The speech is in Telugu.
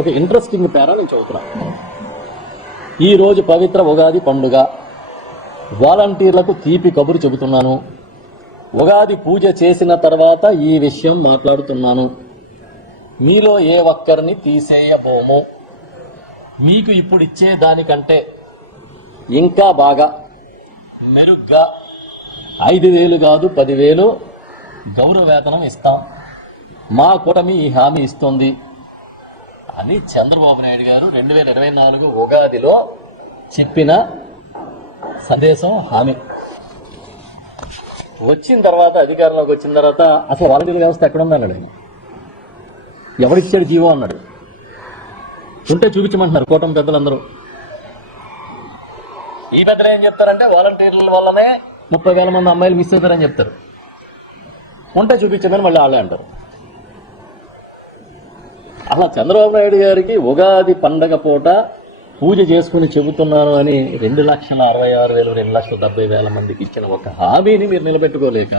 ఒక ఇంట్రెస్టింగ్ పేరా నేను చదువుతున్నాను. ఈరోజు పవిత్ర ఉగాది పండుగ. వాలంటీర్లకు తీపి కబురు చెబుతున్నాను. ఉగాది పూజ చేసిన తర్వాత ఈ విషయం మాట్లాడుతున్నాను. మీలో ఏ ఒక్కరిని తీసేయబోము. మీకు ఇప్పుడు ఇచ్చే దానికంటే ఇంకా బాగా మెరుగ్గా 5,000 కాదు 10,000 గౌరవ వేతనం ఇస్తాం. మా కూటమి ఈ హామీ ఇస్తుంది అని చంద్రబాబు నాయుడు గారు 2024 ఉగాదిలో చెప్పిన సందేశం, హామీ. వచ్చిన తర్వాత, అధికారంలోకి వచ్చిన తర్వాత అసలు వాలంటీర్ వ్యవస్థ ఎక్కడుంది అన్నాడు ఆయన. ఎవరిచ్చాడు జీవో అన్నాడు. ఉంటే చూపించమంటున్నారు కూటమి పెద్దలందరూ. ఈ పెద్దలు ఏం చెప్తారంటే వాలంటీర్ల వల్లనే 30,000 మంది అమ్మాయిలు మిస్ అవుతారని చెప్తారు. ఉంటే చూపించమని మళ్ళీ వాళ్ళే అంటారు. అలా చంద్రబాబు నాయుడు గారికి ఉగాది పండగ పూట పూజ చేసుకుని చెబుతున్నాను అని 2,66,000 2,70,000 మందికి ఇచ్చిన ఒక హామీని మీరు నిలబెట్టుకోలేక